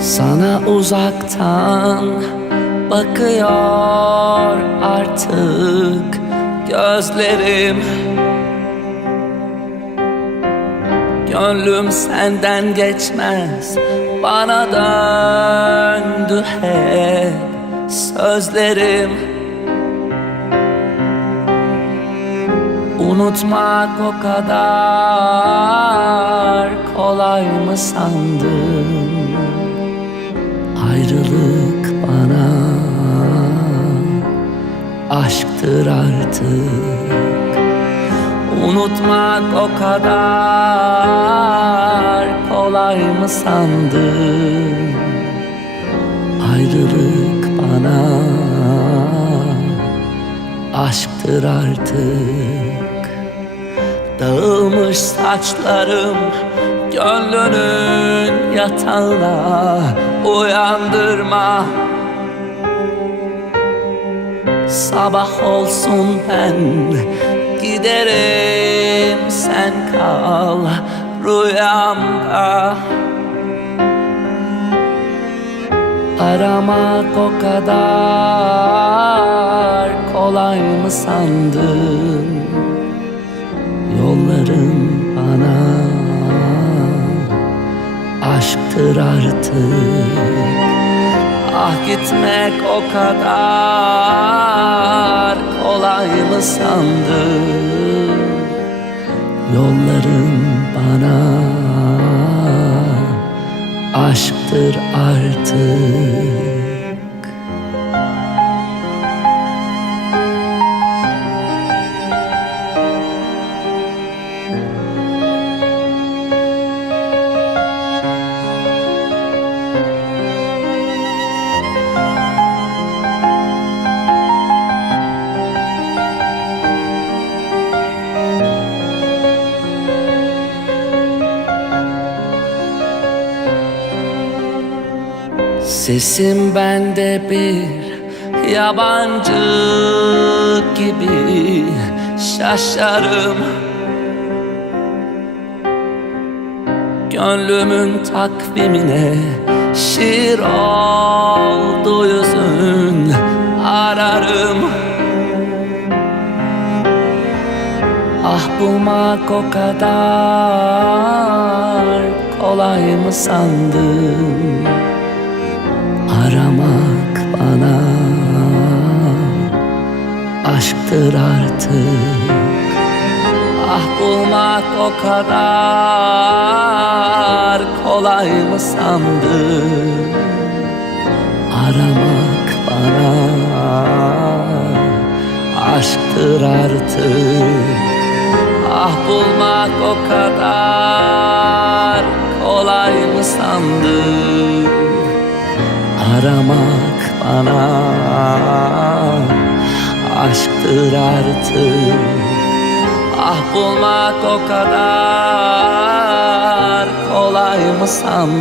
Sana uzaktan bakıyor artık gözlerim Gönlüm senden geçmez Bana döndü hep sözlerim Unutmak o kadar kolay mı sandın? Ayrılık bana aşktır artık Unutmak o kadar kolay mı sandın? Ayrılık bana aşktır artık Dağılmış saçlarım gönlünün yatağına uyandırma Sabah olsun ben giderim sen kal rüyamda Aramak o kadar kolay mı sandın? Aşktır artık Ah gitmek o kadar kolay mı sandın? Yolların bana aşktır artık Sesim bende bir yabancı gibi şaşarım Gönlümün takvimine şiir oldu yüzün ararım Ah bulmak o kadar kolay mı sandın? Aramak bana aşktır artık Ah bulmak o kadar kolay mı sandın? Aramak bana aşktır artık Ah bulmak o kadar kolay mı sandın? Aramak bana aşktır artık Ah bulmak o kadar kolay mı sandın?